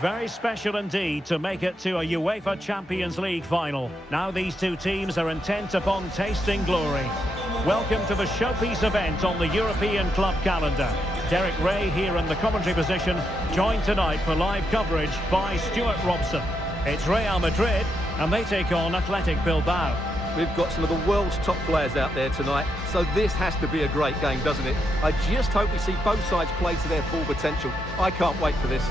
very special indeed to make it to a UEFA Champions League final. Now these two teams are intent upon tasting glory. Welcome to the showpiece event on the European club calendar. Derek Ray here in the commentary position, joined tonight for live coverage by Stuart Robson. It's Real Madrid, and they take on Athletic Bilbao. We've got some of the world's top players out there tonight, so this has to be a great game, doesn't it? I just hope we see both sides play to their full potential. I can't wait for this.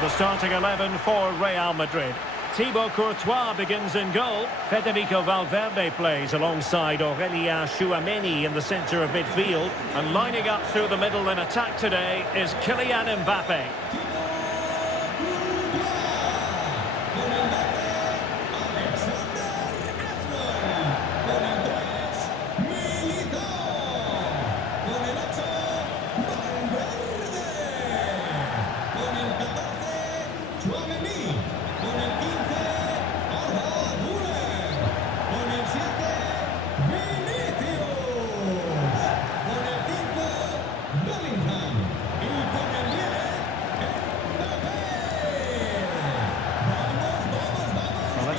The starting 11 for Real Madrid. Thibaut Courtois begins in goal. Federico Valverde plays alongside Aurélien Tchouameni in the centre of midfield. And lining up through the middle in attack today is Kylian Mbappé.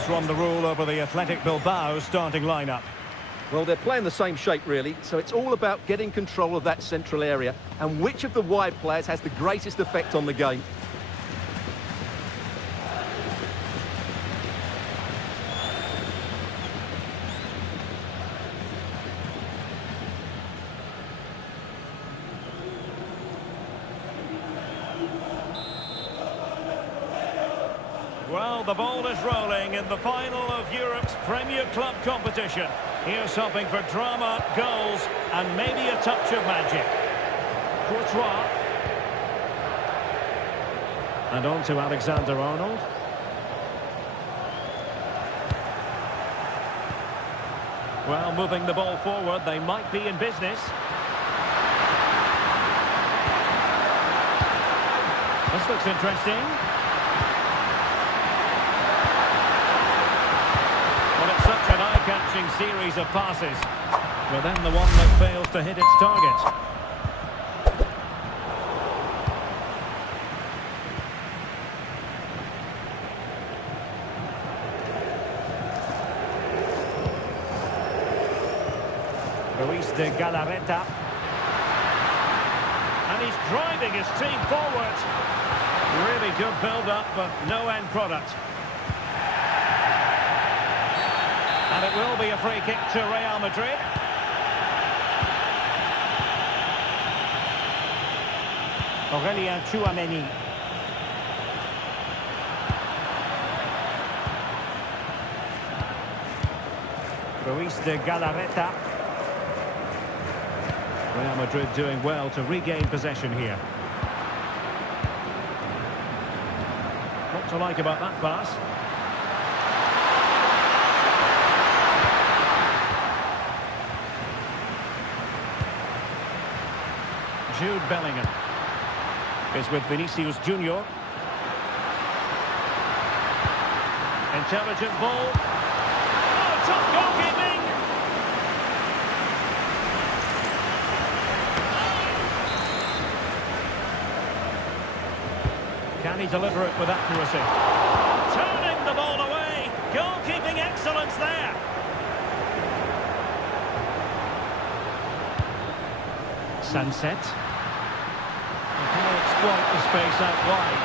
Run the rule over the Athletic Bilbao starting lineup. Well, they're playing the same shape, really, so it's all about getting control of that central area and which of the wide players has the greatest effect on the game. Well, the ball is rolling in the final of Europe's Premier Club competition. Here's hoping for drama, goals, and maybe a touch of magic. Courtois. And on to Alexander-Arnold. Well, moving the ball forward, they might be in business. This looks interesting. Such an eye-catching series of passes. Well, then the one that fails to hit its target. Luis de Galarreta. And he's driving his team forward. Really good build-up, but no end product. And it will be a free kick to Real Madrid. Aurélien Tchouameni. Luis de Galarreta. Real Madrid doing well to regain possession here. What to like about that pass? Jude Bellingham is with Vinicius Junior. Intelligent ball. Oh, tough goalkeeping! Can he deliver it with accuracy? Turning the ball away. Goalkeeping excellence there. Sunset. Exploit the space out wide.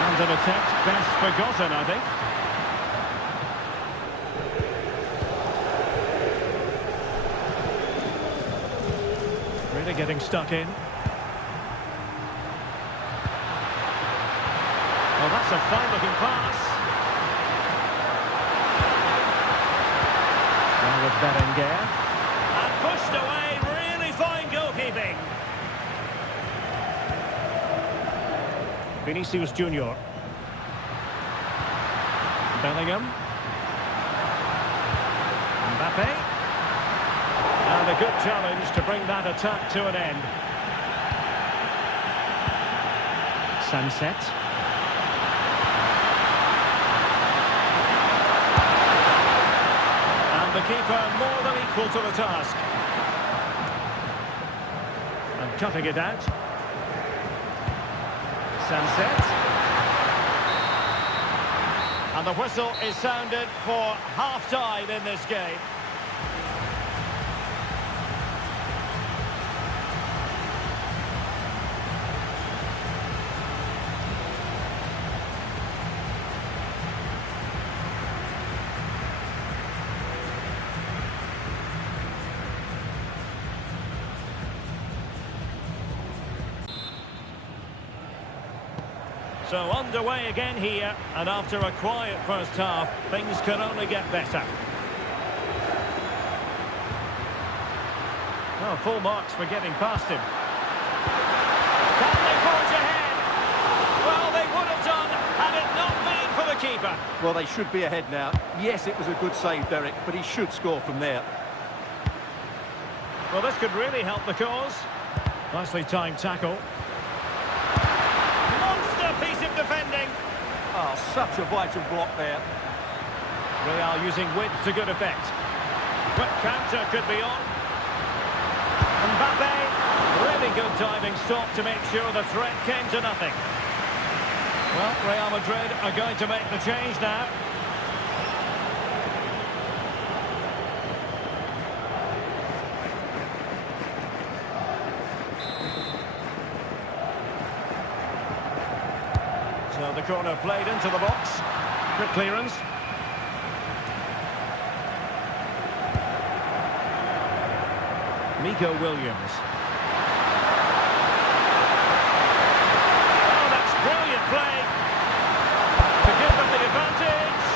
And an attempt best forgotten, I think. Really getting stuck in. a fine-looking pass. Now with Berenguer. And pushed away, really fine goalkeeping. Vinicius Junior. Bellingham. Mbappe. And a good challenge to bring that attack to an end. Sunset. And the keeper more than equal to the task. And cutting it out. Sunset. And the whistle is sounded for half-time in this game. So underway again here, and after a quiet first half, things can only get better. Oh, full marks for getting past him. Can they forge ahead? Well, they would have done had it not been for the keeper. Well, they should be ahead now. Yes, it was a good save, Derek, but he should score from there. Well, this could really help the cause. Nicely timed tackle. Piece of defending. Oh, such a vital block there. Real using width to good effect. Quick counter could be on. Mbappe, really good diving stop to make sure the threat came to nothing. Well, Real Madrid are going to make the change now. So the corner played into the box. Quick clearance. Nico Williams. Oh, that's brilliant play to give them the advantage.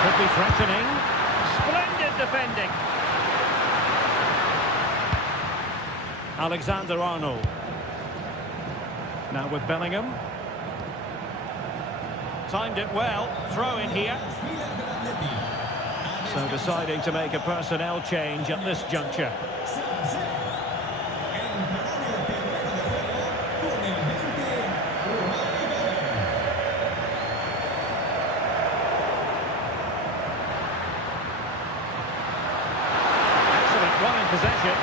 Could be threatening. Splendid defending. Alexander-Arnold. Now with Bellingham. Timed it well. Throw in here. So deciding to make a personnel change at this juncture. Excellent run in possession.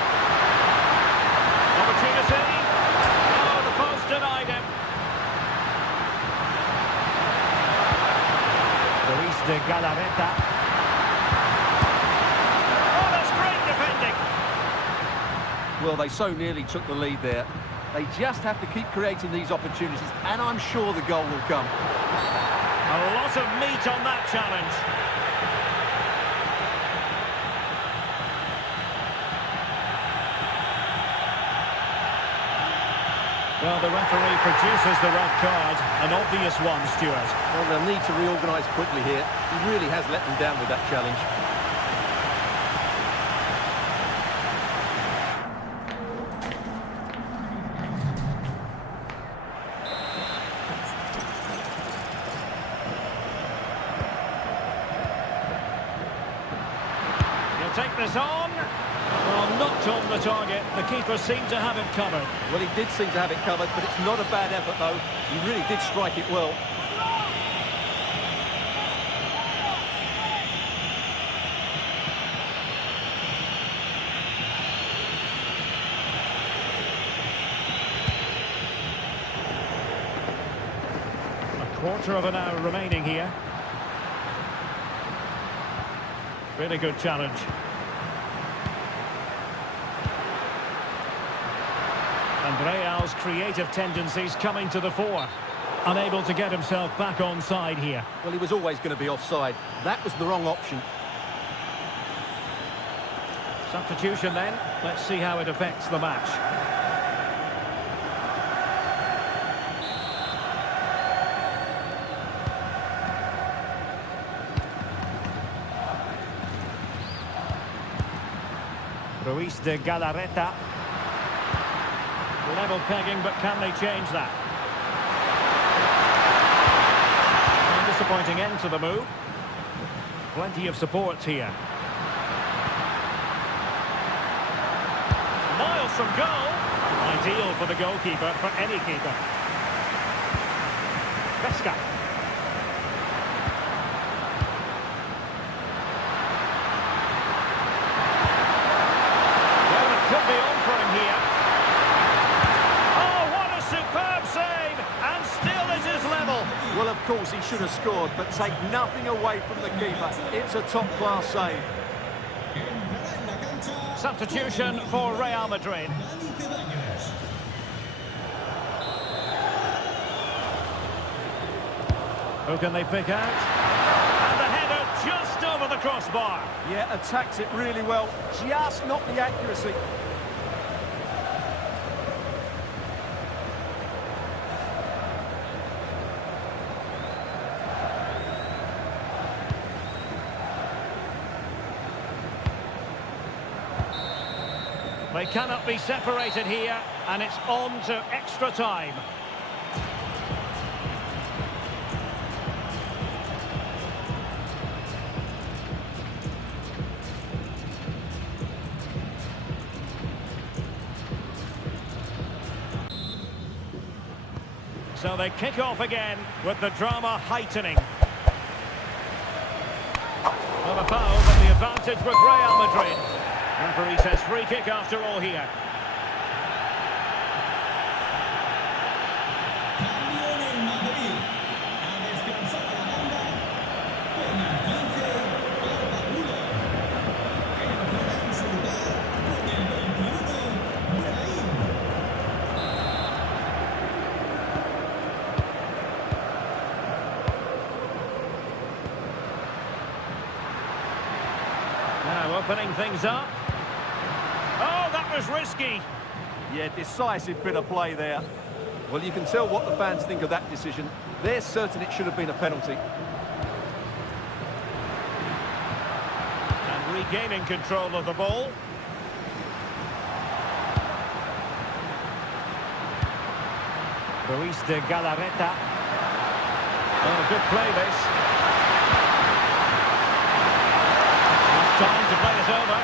Opportunity. Oh, the post denied him. Luis de Galarreta. Oh, that's great defending. Well, they so nearly took the lead there. They just have to keep creating these opportunities, and I'm sure the goal will come. A lot of meat on that challenge. Well, the referee produces the red card, an obvious one, Stuart. Well, they'll need to reorganise quickly here. He really has let them down with that challenge. He'll take this on. Well, not on the target. The keeper seemed to have it covered. Well, he did seem to have it covered, but it's not a bad effort, though. He really did strike it well. A quarter of an hour remaining here. Really good challenge. And Real's creative tendencies coming to the fore. Unable to get himself back on side here. Well, he was always going to be offside. That was the wrong option. Substitution then. Let's see how it affects the match. Ruiz de Galarreta. Level pegging, but can they change that? A disappointing end to the move. Plenty of support here. Miles from goal. Ideal for the goalkeeper, for any keeper. Pesca. Well, it could be on for him here. Oh, what a superb save! And still it is level. Well, of course, he should have scored, but take nothing away from the keeper. It's a top-class save. Substitution for Real Madrid. Who can they pick out? And the header just over the crossbar. Yeah, attacks it really well, just not the accuracy. They cannot be separated here, and it's on to extra time. So they kick off again with the drama heightening. Well, a foul, but the advantage with Real Madrid. Referee says free kick after all here. Now opening things up. Oh, that was risky. Yeah, decisive bit of play there. Well, you can tell what the fans think of that decision. They're certain it should have been a penalty. And regaining control of the ball. Ruiz de Galarreta. Oh, good play this. Time to play it over.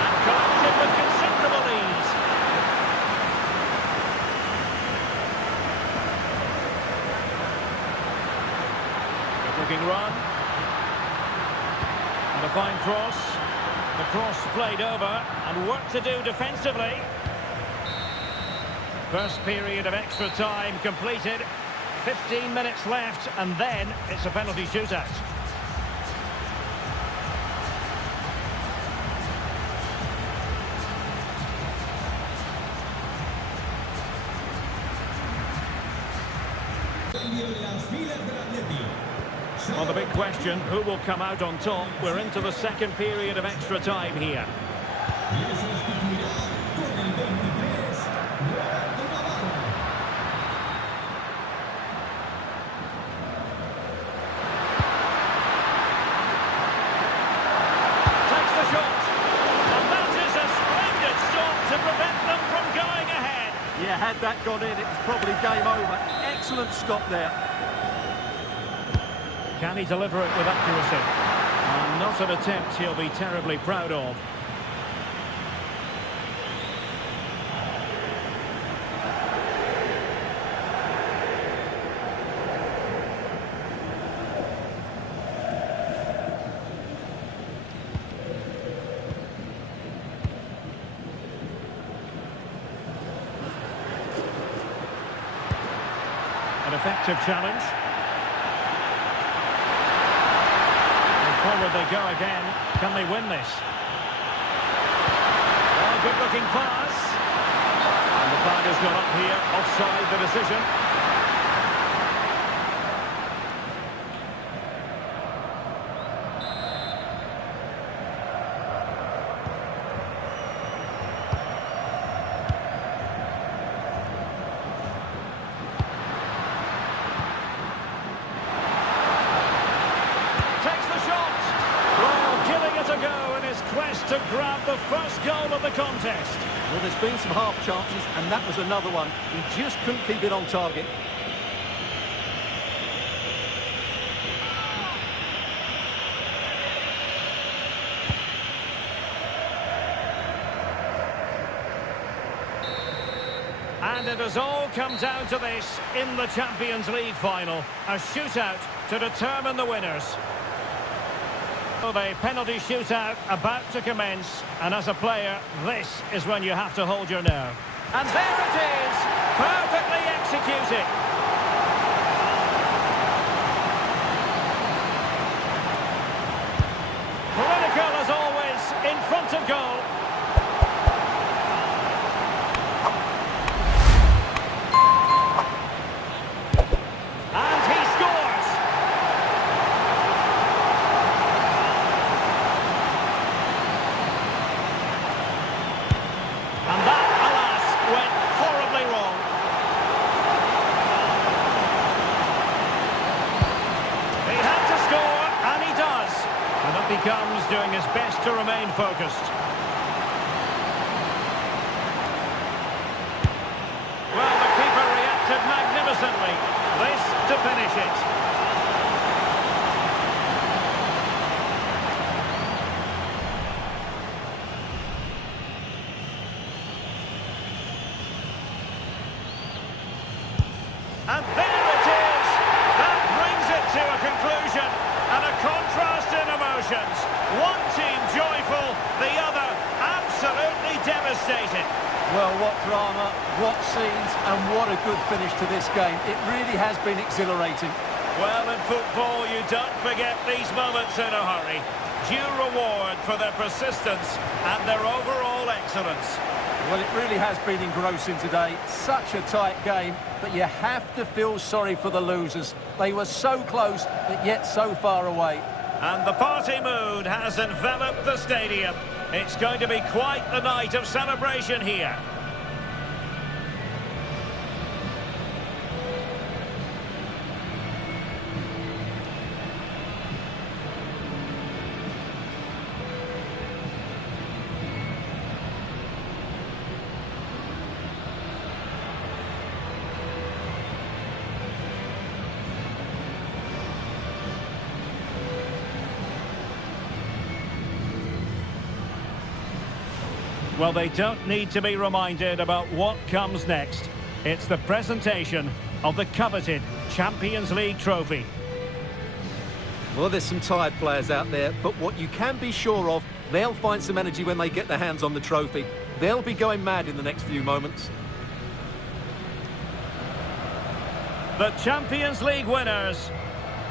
And collected with considerable ease. Good looking run. And a fine cross. The cross played over and work to do defensively. First period of extra time completed. 15 minutes left, and then it's a penalty shootout. Well, the big question, who will come out on top? We're into the second period of extra time here. Takes the shot. And that is a splendid stop to prevent them from going ahead. Yeah, had that gone in, it's probably game over. Excellent stop there. Can he deliver it with accuracy? Not an attempt he'll be terribly proud of. An effective challenge. Forward they go again. Can they win this? Well, good-looking pass. And the flag has gone up here. Offside the decision. his quest to grab the first goal of the contest. Well, there's been some half chances, and that was another one. He just couldn't keep it on target. And it has all come down to this in the Champions League final. A shootout to determine the winners. So the penalty shootout about to commence. And as a player, this is when you have to hold your nerve. And there it is! Perfectly executed. Clinical as always, in front of goal. And that, alas, went horribly wrong. He had to score, and he does. And up he comes, doing his best to remain focused. Well, the keeper reacted magnificently. This to finish it. And there it is! That brings it to a conclusion, and a contrast in emotions. One team joyful, the other absolutely devastated. Well, what drama, what scenes, and what a good finish to this game. It really has been exhilarating. Well, in football, you don't forget these moments in a hurry. Due reward for their persistence and their overall excellence. Well, it really has been engrossing today. Such a tight game, but you have to feel sorry for the losers. They were so close, but yet so far away. And the party mood has enveloped the stadium. It's going to be quite the night of celebration here. Well, they don't need to be reminded about what comes next. It's the presentation of the coveted Champions League trophy. Well, there's some tired players out there, but what you can be sure of, they'll find some energy when they get their hands on the trophy. They'll be going mad in the next few moments. The Champions League winners,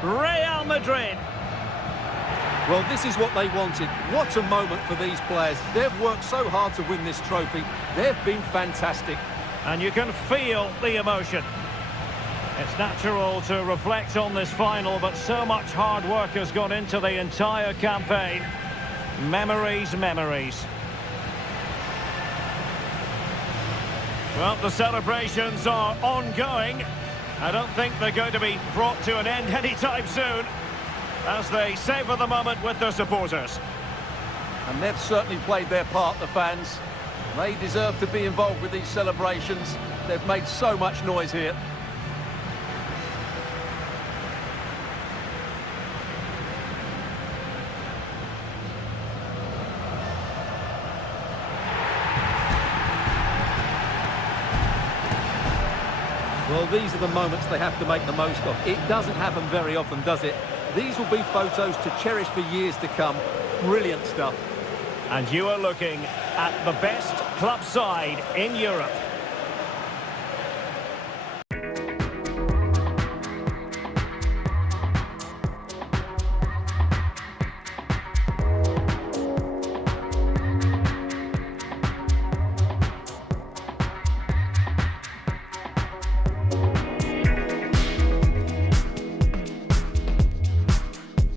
Real Madrid. Well, this is what they wanted. What a moment for these players. They've worked so hard to win this trophy. They've been fantastic. And you can feel the emotion. It's natural to reflect on this final, but so much hard work has gone into the entire campaign. Memories, memories. Well, the celebrations are ongoing. I don't think they're going to be brought to an end anytime soon, as they savour the moment with their supporters. And they've certainly played their part, the fans. They deserve to be involved with these celebrations. They've made so much noise here. Well, these are the moments they have to make the most of. It doesn't happen very often, does it? These will be photos to cherish for years to come. Brilliant stuff. And you are looking at the best club side in Europe.